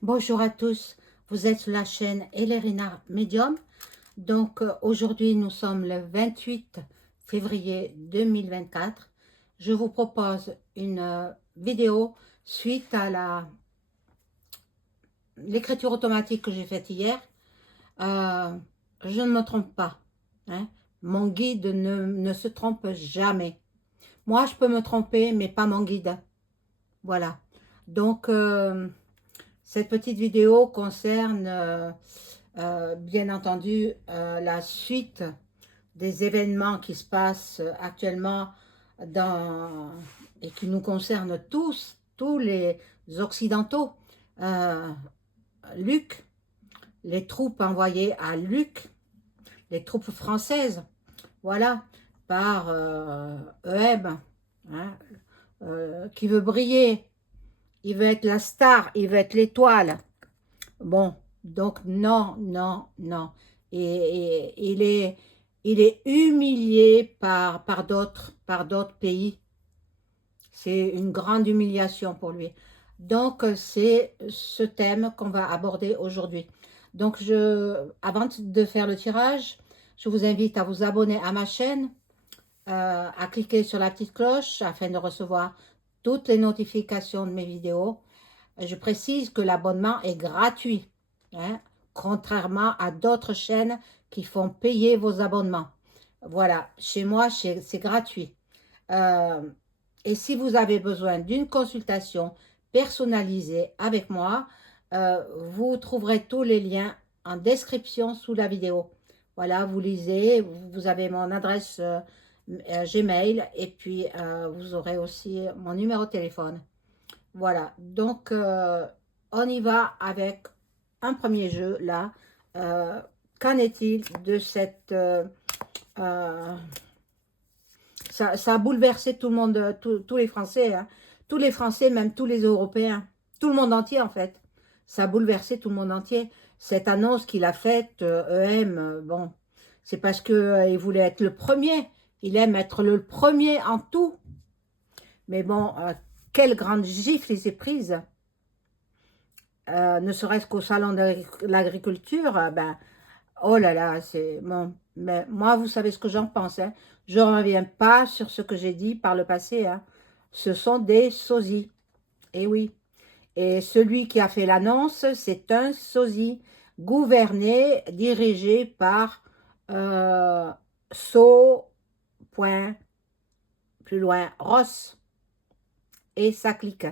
Bonjour à tous, vous êtes sur la chaîne Ellerina Medium. Donc aujourd'hui nous sommes le 28 février 2024. Je vous propose une vidéo suite à l'écriture automatique que j'ai faite hier. Euh, je ne me trompe pas, hein. Mon guide ne se trompe jamais. Moi je peux me tromper mais pas mon guide. Voilà. Donc cette petite vidéo concerne bien entendu la suite des événements qui se passent actuellement dans, et qui nous concernent tous les Occidentaux. Euh, Luc, les troupes envoyées à Luc, les troupes françaises, voilà, par Eheb, hein, qui veut briller, il veut être la star, il veut être l'étoile. Bon, donc non, non, non. Il est humilié par d'autres pays. C'est une grande humiliation pour lui. Donc, c'est ce thème qu'on va aborder aujourd'hui. Donc, avant de faire le tirage, je vous invite à vous abonner à ma chaîne, à cliquer sur la petite cloche afin de recevoir toutes les notifications de mes vidéos. Je précise que l'abonnement est gratuit, hein, contrairement à d'autres chaînes qui font payer vos abonnements. Voilà, chez moi, c'est gratuit. Euh, et si vous avez besoin d'une consultation personnalisée avec moi, vous trouverez tous les liens en description sous la vidéo. Voilà, vous lisez, vous avez mon adresse Gmail et puis vous aurez aussi mon numéro de téléphone. Voilà, donc on y va avec un premier jeu là. Euh, Qu'en est-il de cette... euh, ça a bouleversé tout le monde, tous les Français, hein. Tous les Français, même tous les Européens, tout le monde entier en fait. Ça a bouleversé tout le monde entier. Cette annonce qu'il a faite, EM, bon, c'est parce qu'il voulait être le premier. Il aime être le premier en tout. Mais bon, quelle grande gifle il s'est prise. Ne serait-ce qu'au salon de l'agriculture, ben, oh là là, c'est bon. Mais moi, vous savez ce que j'en pense, hein. Je ne reviens pas sur ce que j'ai dit par le passé, hein. Ce sont des sosies. Et oui. Et celui qui a fait l'annonce, c'est un sosie gouverné, dirigé par So, point, plus loin, Ross et sa clique.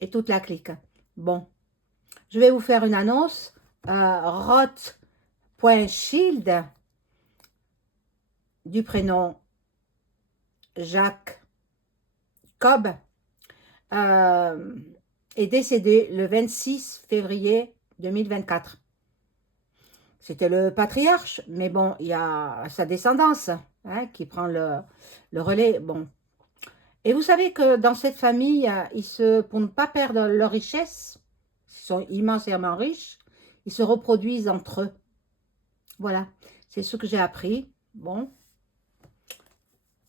Et toute la clique. Bon, je vais vous faire une annonce. Roth.shield, du prénom Jacques Cobb, euh, est décédé le 26 février 2024. C'était le patriarche, mais bon, il y a sa descendance, hein, qui prend le relais. Bon. Et vous savez que dans cette famille, pour ne pas perdre leur richesse, ils sont immensément riches, ils se reproduisent entre eux. Voilà, c'est ce que j'ai appris. Bon,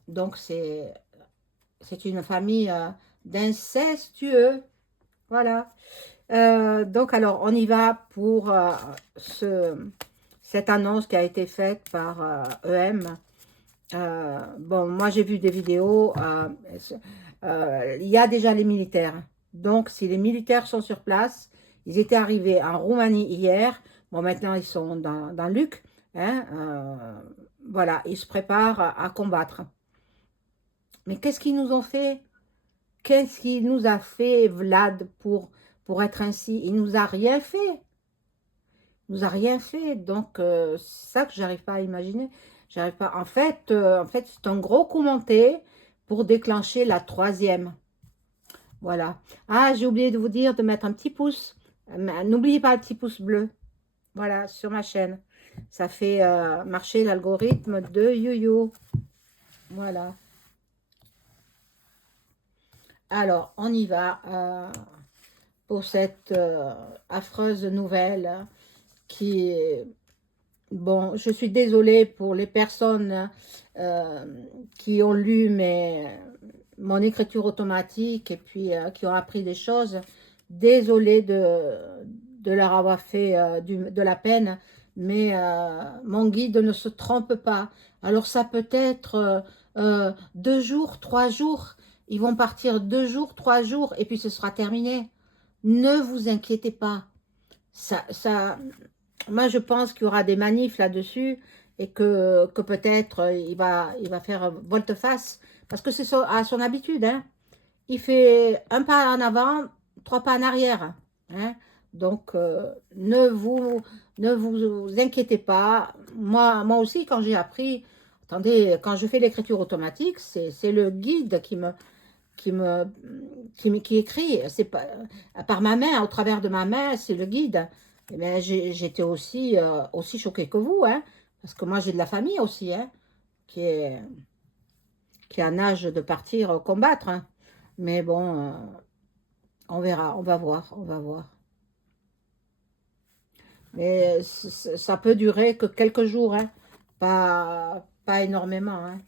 donc c'est une famille d'incestueux. Voilà. Donc alors, on y va pour cette annonce qui a été faite par EM. Bon, moi j'ai vu des vidéos. Il y a déjà les militaires. Donc, si les militaires sont sur place, ils étaient arrivés en Roumanie hier. Bon, maintenant ils sont dans Luc, hein, voilà, ils se préparent à combattre. Mais qu'est-ce qu'ils nous ont fait? Qu'est-ce qu'il nous a fait, Vlad, pour être ainsi? Il nous a rien fait. Il nous a rien fait. Donc, c'est ça que j'arrive pas à imaginer. J'arrive pas. En fait, c'est un gros coup monté pour déclencher la troisième. Voilà. Ah, j'ai oublié de vous dire de mettre un petit pouce. N'oubliez pas le petit pouce bleu. Voilà, sur ma chaîne. Ça fait marcher l'algorithme de YoYo. Voilà. Alors, on y va. Pour cette affreuse nouvelle qui est... Bon, je suis désolée pour les personnes qui ont lu mon écriture automatique et puis qui ont appris des choses. Désolée de leur avoir fait de la peine, mais mon guide ne se trompe pas. Alors ça peut être 2 jours, 3 jours, ils vont partir 2 jours, 3 jours, et puis ce sera terminé. Ne vous inquiétez pas. Moi, je pense qu'il y aura des manifs là-dessus et que peut-être il va faire volte-face parce que c'est à son habitude. Hein. Il fait un pas en avant, 3 pas en arrière. Hein. Donc, ne vous inquiétez pas. Moi aussi, quand j'ai appris, attendez, quand je fais l'écriture automatique, c'est le guide qui me, qui écrit, c'est pas par ma main, au travers de ma main, c'est le guide. Eh bien, j'étais aussi choquée que vous, hein, parce que moi j'ai de la famille aussi, hein, qui est, qui est en âge de partir combattre. Hein. Mais bon, on verra, on va voir, on va voir. Mais ça peut durer que quelques jours, hein, pas énormément. Hein.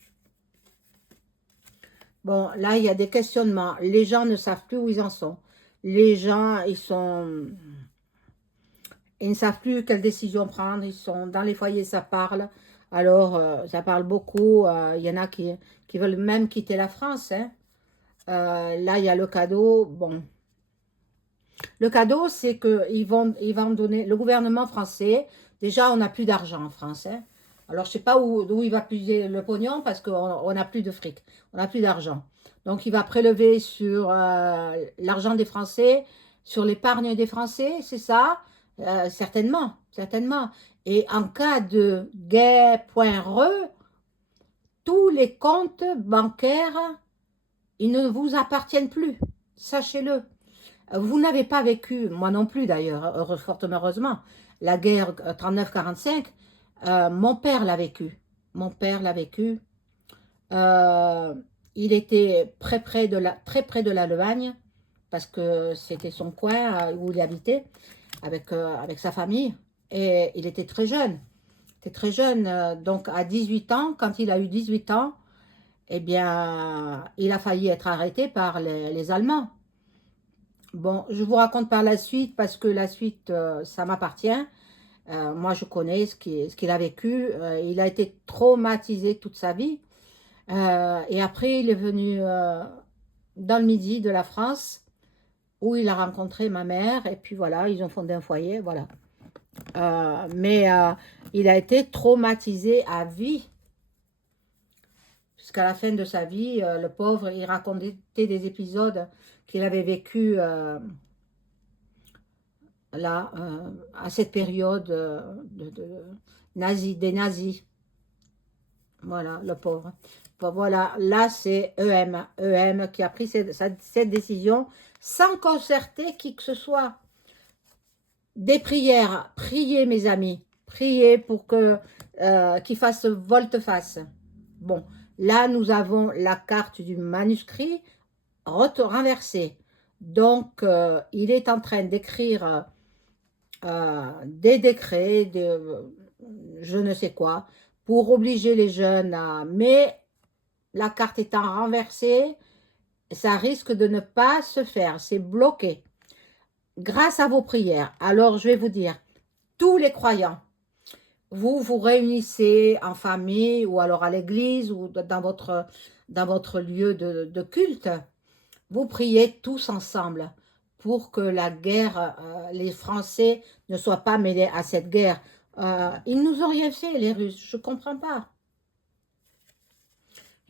Bon, là, il y a des questionnements. Les gens ne savent plus où ils en sont. Les gens, ils ne savent plus quelle décision prendre. Ils sont dans les foyers, ça parle. Alors, ça parle beaucoup. Il y en a qui veulent même quitter la France. Hein. Là, il y a le cadeau. Bon, le cadeau, c'est qu'ils vont donner, le gouvernement français, déjà, on n'a plus d'argent en France. Hein. Alors, je ne sais pas d'où il va puiser le pognon parce qu'on n'a plus de fric, on n'a plus d'argent. Donc, il va prélever sur l'argent des Français, sur l'épargne des Français, c'est ça? Certainement, certainement. Et en cas de guerre.re, tous les comptes bancaires, ils ne vous appartiennent plus. Sachez-le. Vous n'avez pas vécu, moi non plus d'ailleurs, fort heureusement, la guerre 39-45. Mon père l'a vécu. Mon père l'a vécu. Euh, il était très près de l'Allemagne, parce que c'était son coin où il habitait, avec sa famille. Et il était très jeune. Il était très jeune. Donc à 18 ans, quand il a eu 18 ans, eh bien, il a failli être arrêté par les Allemands. Bon, je vous raconte par la suite parce que la suite, ça m'appartient. Moi, je connais ce qu'il a vécu. Il a été traumatisé toute sa vie. Et après, il est venu dans le midi de la France où il a rencontré ma mère. Et puis voilà, ils ont fondé un foyer. Voilà. Mais il a été traumatisé à vie. Jusqu'à la fin de sa vie, le pauvre, il racontait des épisodes qu'il avait vécu là, à cette période des nazis. Voilà, le pauvre. Bon, voilà, là, c'est EM qui a pris cette décision sans concerter qui que ce soit. Des prières, priez mes amis, priez pour qu'il fasse volte-face. Bon, là, nous avons la carte du manuscrit renversée. Donc, il est en train d'écrire des décrets, je ne sais quoi, pour obliger les jeunes à... Mais la carte étant renversée, ça risque de ne pas se faire, c'est bloqué. Grâce à vos prières, alors je vais vous dire, tous les croyants, vous vous réunissez en famille ou alors à l'église ou dans votre lieu de culte, vous priez tous ensemble pour que la guerre, les Français ne soient pas mêlés à cette guerre. Ils nous ont rien fait, les Russes, je ne comprends pas.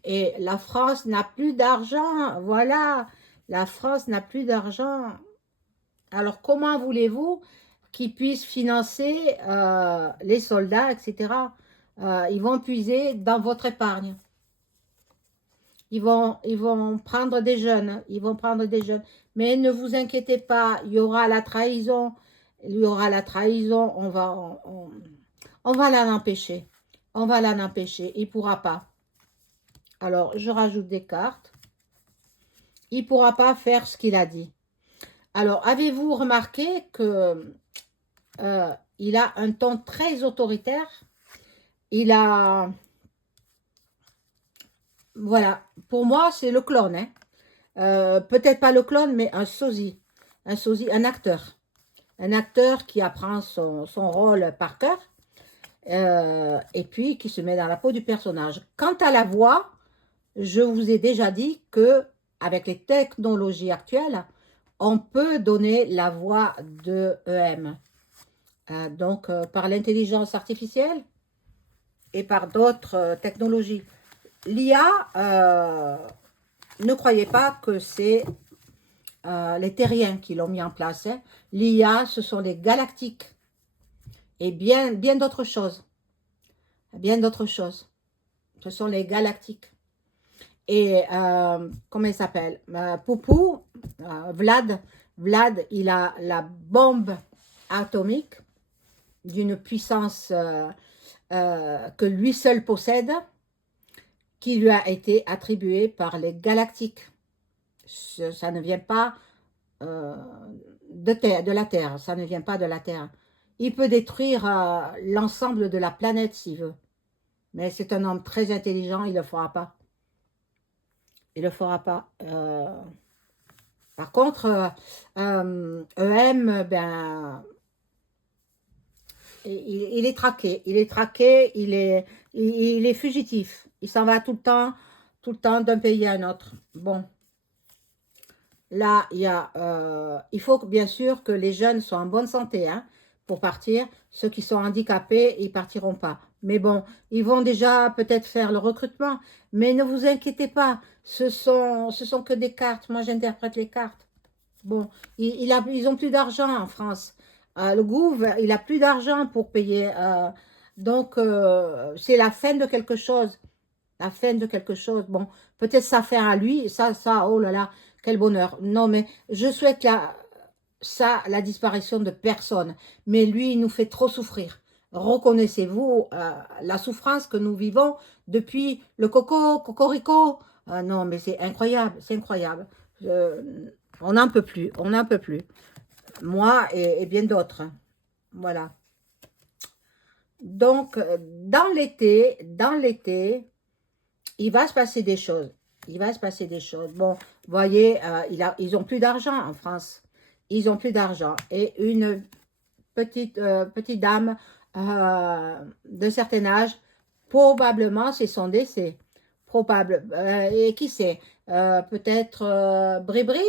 Et la France n'a plus d'argent, voilà, la France n'a plus d'argent. Alors comment voulez-vous qu'ils puissent financer les soldats, etc. Ils vont puiser dans votre épargne. Ils vont prendre des jeunes, ils vont prendre des jeunes. Mais ne vous inquiétez pas, il y aura la trahison. Il y aura la trahison, on va l'en empêcher. On va l'en empêcher, il ne pourra pas. Alors, je rajoute des cartes. Il ne pourra pas faire ce qu'il a dit. Alors, avez-vous remarqué que il a un ton très autoritaire? Il a... Voilà, pour moi, c'est le clone. Hein. Peut-être pas le clone, mais un sosie, un acteur. un acteur qui apprend son rôle par cœur et puis qui se met dans la peau du personnage. Quant à la voix, je vous ai déjà dit que avec les technologies actuelles, on peut donner la voix de EM. Donc, par l'intelligence artificielle et par d'autres technologies. L'IA, ne croyez pas que c'est les terriens qui l'ont mis en place. Hein. L'IA, ce sont les galactiques et bien d'autres choses. Bien d'autres choses. Ce sont les galactiques. Et comment il s'appelle Poupou, Vlad, il a la bombe atomique d'une puissance que lui seul possède, qui lui a été attribuée par les galactiques. Ça ne vient pas de la Terre, ça ne vient pas de la Terre. Il peut détruire l'ensemble de la planète s'il veut. Mais c'est un homme très intelligent, il ne le fera pas. Il ne le fera pas. Par contre, EM, ben, il est traqué. Il est traqué, il est fugitif. Il s'en va tout le temps d'un pays à un autre. Bon. Là, il faut bien sûr que les jeunes soient en bonne santé hein, pour partir. Ceux qui sont handicapés, ils ne partiront pas. Mais bon, ils vont déjà peut-être faire le recrutement. Mais ne vous inquiétez pas, ce sont que des cartes. Moi, j'interprète les cartes. Bon, ils ont plus d'argent en France. Le gouv, il a plus d'argent pour payer. Donc, c'est la fin de quelque chose. La fin de quelque chose. Bon, peut-être ça fait à lui. Ça, oh là là. Quel bonheur. Non, mais je souhaite la disparition de personne. Mais lui, il nous fait trop souffrir. Reconnaissez-vous la souffrance que nous vivons depuis le cocorico. Non, mais c'est incroyable, c'est incroyable. On n'en peut plus, on n'en peut plus. Moi et bien d'autres. Voilà. Donc, dans l'été, il va se passer des choses. Il va se passer des choses. Bon, vous voyez, ils n'ont plus d'argent en France. Ils n'ont plus d'argent. Et une petite dame d'un certain âge, probablement, c'est son décès. Probable. Et qui sait peut-être Bribri?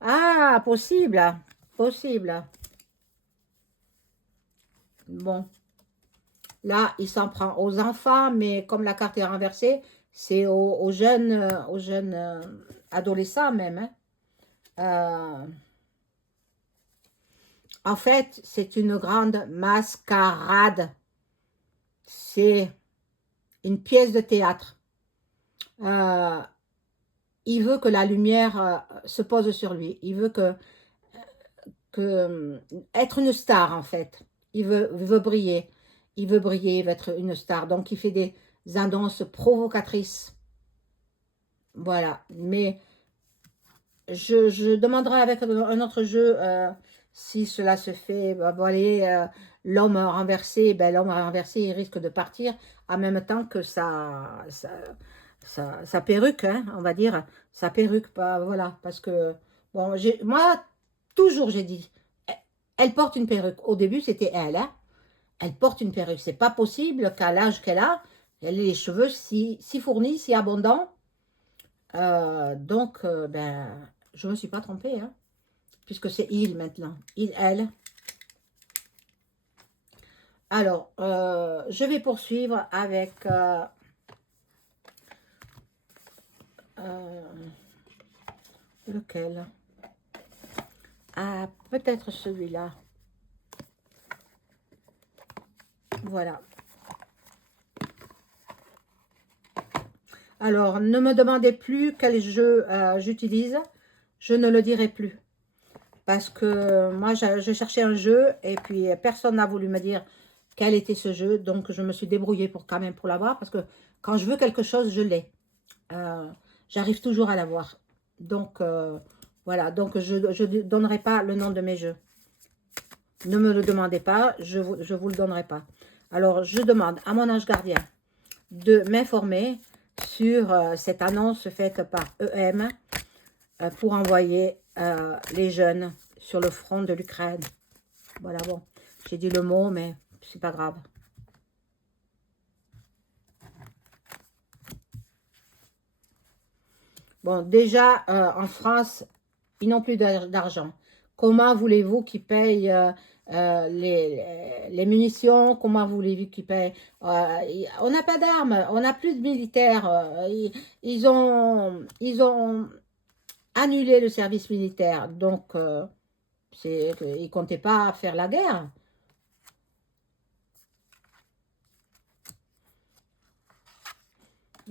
Ah, possible. Possible. Bon. Là, il s'en prend aux enfants, mais comme la carte est renversée, c'est aux jeunes, adolescents même. Hein. En fait, c'est une grande mascarade. C'est une pièce de théâtre. Il veut que la lumière se pose sur lui. Il veut être une star, en fait. Il veut briller. Il veut briller, il veut être une star. Donc, il fait des annonces provocatrices. Voilà. Mais je demanderai avec un autre jeu si cela se fait. Bah, voilà, l'homme renversé, ben, l'homme renversé, il risque de partir en même temps que sa perruque, hein, on va dire. Sa perruque, pas, voilà. Parce que, bon, moi, toujours j'ai dit, elle porte une perruque. Au début, c'était elle, hein. Elle porte une perruque. C'est pas possible qu'à l'âge qu'elle a, elle ait les cheveux si fournis, si abondants. Donc, ben, je ne me suis pas trompée, hein, puisque c'est il maintenant. Il, elle. Alors, je vais poursuivre avec lequel? Ah, peut-être celui-là. Voilà. Alors, ne me demandez plus quel jeu j'utilise. Je ne le dirai plus. Parce que moi, je cherchais un jeu et puis personne n'a voulu me dire quel était ce jeu. Donc, je me suis débrouillée quand même pour l'avoir. Parce que quand je veux quelque chose, je l'ai. J'arrive toujours à l'avoir. Donc, voilà. Donc, je ne donnerai pas le nom de mes jeux. Ne me le demandez pas. Je vous le donnerai pas. Alors, je demande à mon ange gardien de m'informer sur cette annonce faite par EM pour envoyer les jeunes sur le front de l'Ukraine. Voilà, bon. J'ai dit le mot, mais c'est pas grave. Bon, déjà, en France, ils n'ont plus d'argent. Comment voulez-vous qu'ils payent les munitions? Comment voulez-vous qu'ils payent on n'a pas d'armes, on n'a plus de militaires. Ils ont annulé le service militaire. Donc, ils ne comptaient pas faire la guerre.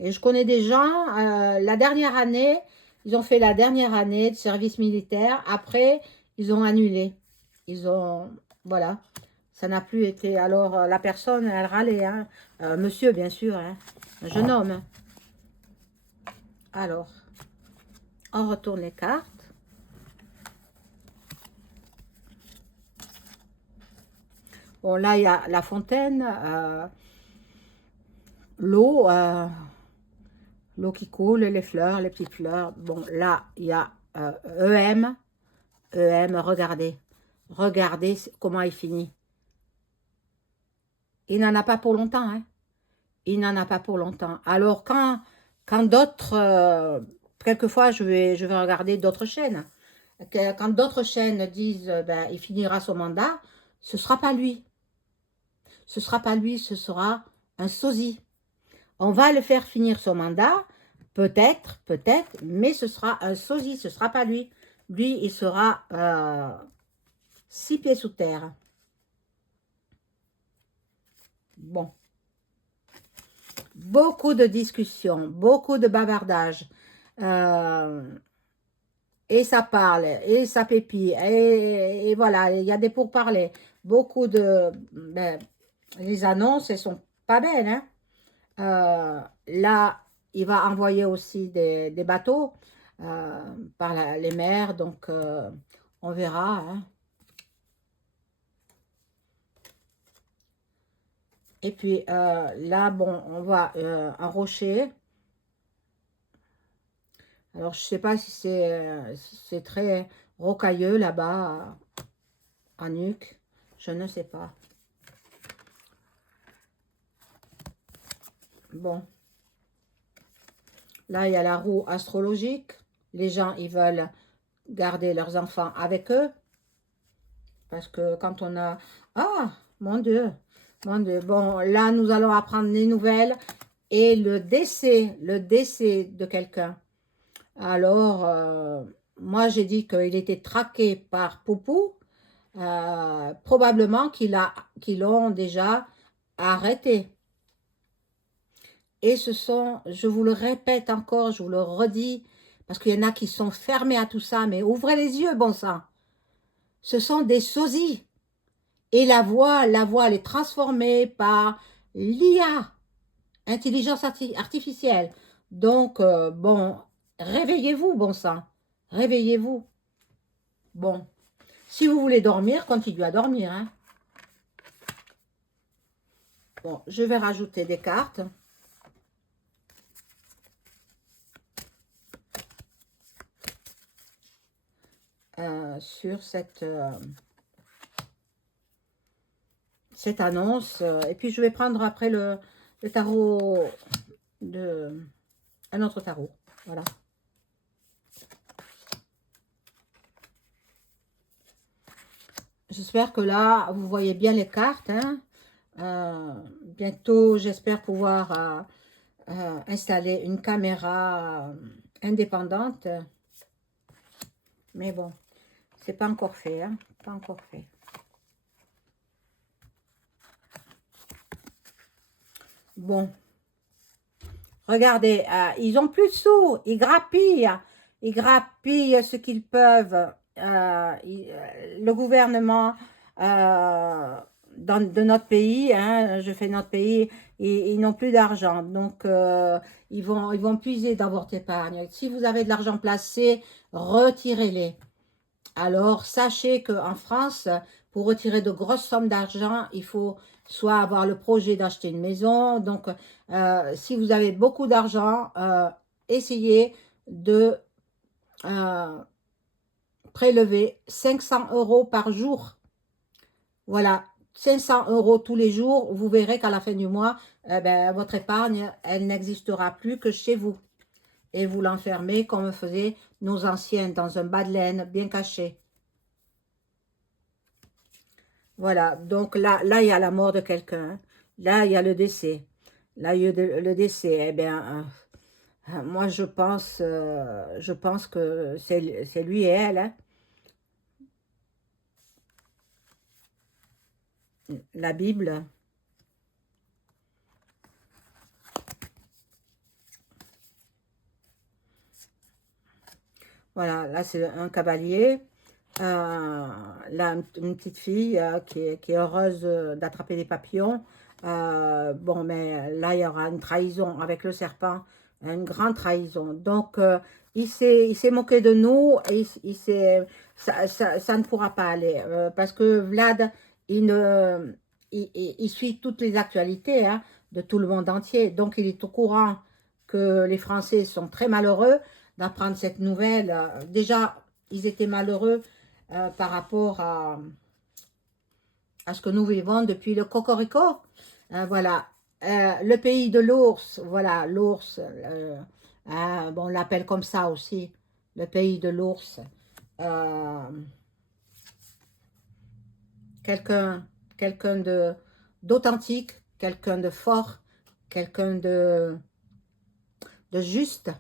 Et je connais des gens, la dernière année, ils ont fait la dernière année de service militaire. Après, ils ont annulé. Ils ont, voilà, ça n'a plus été. Alors, la personne, elle râlait, hein. Monsieur, bien sûr, hein, un jeune homme, hein. Alors, on retourne les cartes. Bon, là, il y a la fontaine, l'eau, l'eau qui coule, les fleurs, les petites fleurs. Bon, là, il y a EM. EM, regardez. Regardez comment il finit. Il n'en a pas pour longtemps, hein. Il n'en a pas pour longtemps. Alors, quand d'autres... quelquefois, je vais regarder d'autres chaînes. Quand d'autres chaînes disent ben, il finira son mandat, ce ne sera pas lui. Ce ne sera pas lui, ce sera un sosie. On va le faire finir son mandat, peut-être, mais ce sera un sosie, ce ne sera pas lui. Lui, il sera 6 pieds sous terre. Bon. Beaucoup de discussions, beaucoup de bavardages. Et ça parle, et ça pépille, et voilà, il y a des pourparlers. Beaucoup de... Ben, les annonces, elles sont pas belles, hein. Là, il va envoyer aussi des bateaux par les mers, donc on verra, hein. Et puis là, bon, on voit un rocher. Alors, je sais pas si c'est très rocailleux là-bas, à Nuuk. Je ne sais pas. Bon. Là, il y a la roue astrologique. Les gens, ils veulent garder leurs enfants avec eux. Parce que quand on a... Ah, mon Dieu, mon Dieu. Bon, là, nous allons apprendre les nouvelles et le décès de quelqu'un. Alors, moi, j'ai dit qu'il était traqué par Poupou. Probablement qu'ils l'ont déjà arrêté. Et ce sont, je vous le répète encore, je vous le redis, parce qu'il y en a qui sont fermés à tout ça, mais ouvrez les yeux, bon sang. Ce sont des sosies. Et la voix, elle est transformée par l'IA, intelligence artificielle. Donc, bon, réveillez-vous, bon sang. Réveillez-vous. Bon, si vous voulez dormir, continuez à dormir, hein. Bon, je vais rajouter des cartes. Sur cette annonce. Et puis, je vais prendre après le tarot un autre tarot. Voilà. J'espère que là, vous voyez bien les cartes, hein. Bientôt, j'espère pouvoir installer une caméra indépendante. Mais bon, c'est pas encore fait, hein. Pas encore fait. Bon. Regardez, ils ont plus de sous. Ils grappillent ce qu'ils peuvent. Le gouvernement de notre pays, hein, je fais notre pays, ils n'ont plus d'argent. Donc, ils vont puiser dans votre épargne. Si vous avez de l'argent placé, retirez-les. Alors, sachez qu'en France, pour retirer de grosses sommes d'argent, il faut soit avoir le projet d'acheter une maison. Donc, si vous avez beaucoup d'argent, essayez de prélever 500 € par jour. Voilà, 500 € tous les jours, vous verrez qu'à la fin du mois, ben, votre épargne, elle n'existera plus que chez vous. Et vous l'enfermez comme faisaient nos anciens, dans un bas de laine bien caché. Voilà, donc là, il y a la mort de quelqu'un. Là, il y a le décès. Là, il y a le décès. Eh bien, moi, je pense que c'est lui et elle, hein. La Bible. Voilà, là, c'est un cavalier. Là, une petite fille qui est heureuse d'attraper des papillons. Bon, mais là, il y aura une trahison avec le serpent, une grande trahison. Donc, il s'est moqué de nous et ça ne pourra pas aller. Parce que Vlad, il suit toutes les actualités, hein, de tout le monde entier. Donc, il est au courant que les Français sont très malheureux d'apprendre cette nouvelle. Déjà, ils étaient malheureux par rapport à ce que nous vivons depuis le Cocorico. Voilà. Le pays de l'ours, voilà, l'ours, bon, on l'appelle comme ça aussi, le pays de l'ours. Euh, quelqu'un quelqu'un d'authentique, quelqu'un de fort, quelqu'un de juste.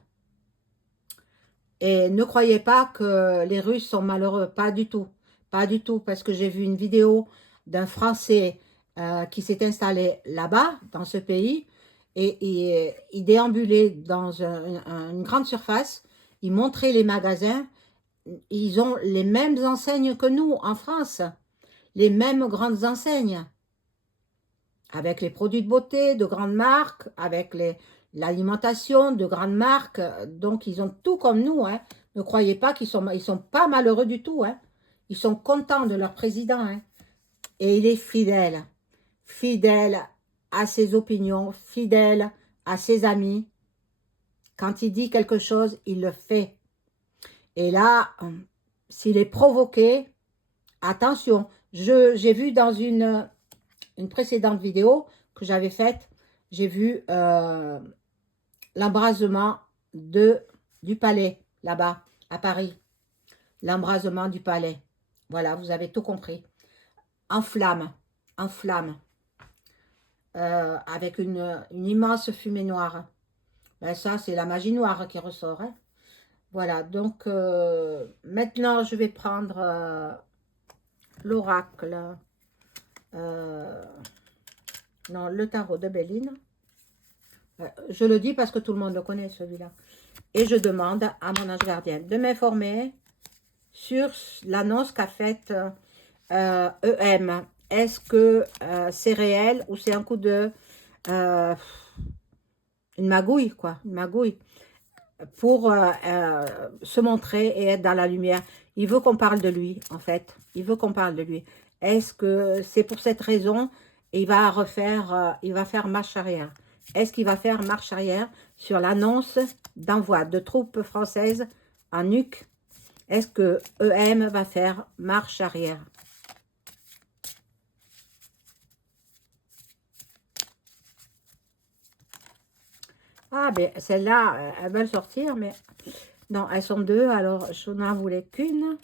Et ne croyez pas que les Russes sont malheureux, pas du tout. Pas du tout, parce que j'ai vu une vidéo d'un Français qui s'est installé là-bas, dans ce pays, et il déambulait dans une grande surface, il montrait les magasins, ils ont les mêmes enseignes que nous en France, les mêmes grandes enseignes, avec les produits de beauté de grandes marques, avec l'alimentation de grandes marques. Donc, ils ont tout comme nous, hein. Ne croyez pas ils sont pas malheureux du tout, hein. Ils sont contents de leur président, hein. Et il est fidèle. Fidèle à ses opinions, fidèle à ses amis. Quand il dit quelque chose, il le fait. Et là, s'il est provoqué, attention. J'ai vu dans une précédente vidéo que j'avais faite, j'ai vu l'embrasement du palais, là-bas, à Paris. L'embrasement du palais. Voilà, vous avez tout compris. En flamme, en flamme, avec une immense fumée noire. Ben ça, c'est la magie noire qui ressort, hein. Voilà, donc maintenant, je vais prendre l'oracle. euh, non, le tarot de Béline. Je le dis parce que tout le monde le connaît, celui-là. Et je demande à mon ange gardien de m'informer sur l'annonce qu'a faite EM. Est-ce que c'est réel ou c'est un coup de... euh, une magouille, quoi. Une magouille. Pour se montrer et être dans la lumière. Il veut qu'on parle de lui, en fait. Il veut qu'on parle de lui. Est-ce que c'est pour cette raison il va refaire, il va faire marche arrière? Est-ce qu'il va faire marche arrière sur l'annonce d'envoi de troupes françaises en nuque? Est-ce que EM va faire marche arrière? Ah, ben celle-là, elles veulent sortir, mais non, elles sont deux, alors je n'en voulais qu'une.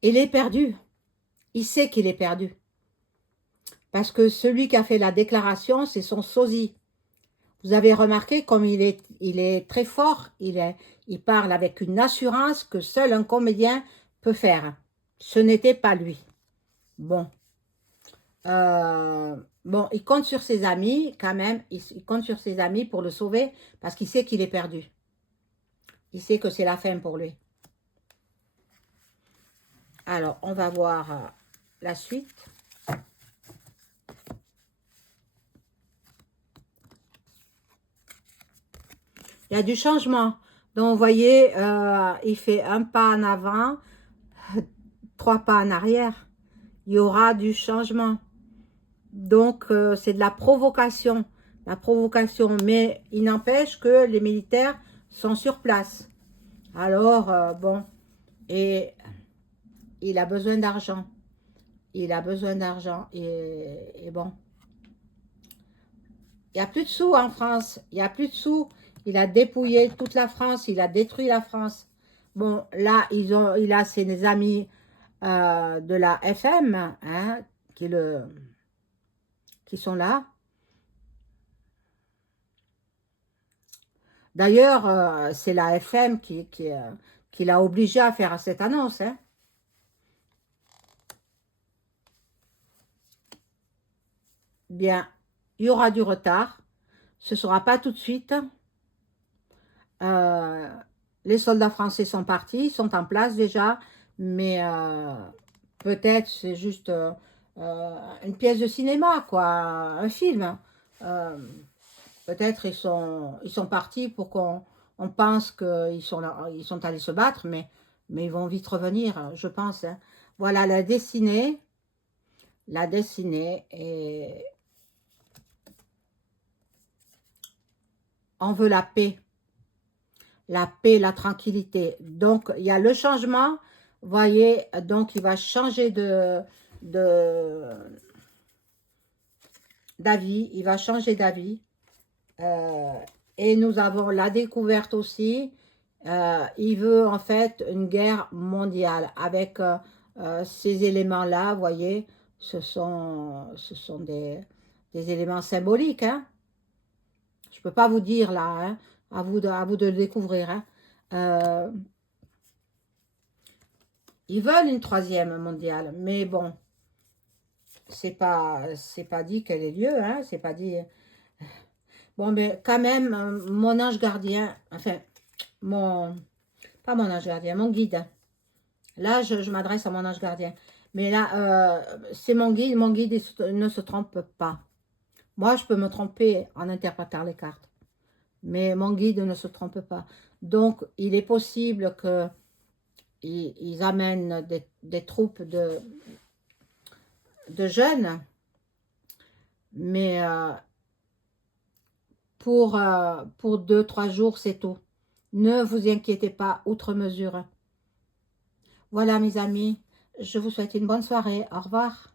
Il est perdu. Il sait qu'il est perdu. Parce que celui qui a fait la déclaration, c'est son sosie. Vous avez remarqué comme il est très fort, il parle avec une assurance que seul un comédien peut faire. Ce n'était pas lui. Bon. Bon, il compte sur ses amis quand même, il compte sur ses amis pour le sauver parce qu'il sait qu'il est perdu. Il sait que c'est la fin pour lui. Alors, on va voir la suite. Il y a du changement. Donc, vous voyez, il fait un pas en avant, 3 pas en arrière. Il y aura du changement. Donc, c'est de la provocation. La provocation. Mais il n'empêche que les militaires sont sur place. Alors, bon. Et il a besoin d'argent. Il a besoin d'argent. Et bon. Il n'y a plus de sous en France. Il n'y a plus de sous. Il a dépouillé toute la France. Il a détruit la France. Bon, là, il a ses amis de la FM, hein, qui sont là. D'ailleurs, c'est la FM qui l'a obligé à faire cette annonce. Hein. Bien, il y aura du retard. Ce ne sera pas tout de suite. Les soldats français sont partis, ils sont en place déjà, mais peut-être c'est juste une pièce de cinéma, quoi, un film. Euh, Peut-être ils sont partis pour qu'on pense qu'ils sont, ils sont allés se battre, mais ils vont vite revenir, je pense. Hein. Voilà la dessinée, et on veut la paix, la tranquillité. Donc, il y a le changement, voyez, donc il va changer d'avis, il va changer d'avis. Et nous avons la découverte aussi. Il veut en fait une guerre mondiale avec ces éléments-là, vous voyez, ce sont des éléments symboliques. Hein. Je ne peux pas vous dire là, hein, à vous de le découvrir. Hein. Euh, Ils veulent une troisième mondiale, mais bon, c'est pas dit qu'elle ait lieu, hein, c'est pas dit. Bon, mais quand même, mon ange gardien, enfin, pas mon ange gardien, mon guide. Là, je m'adresse à mon ange gardien. Mais là, c'est mon guide ne se trompe pas. Moi, je peux me tromper en interprétant les cartes, mais mon guide ne se trompe pas. Donc, il est possible que ils amènent des troupes de jeunes, mais pour 2-3 jours, c'est tout. Ne vous inquiétez pas outre mesure. Voilà, mes amis, je vous souhaite une bonne soirée. Au revoir.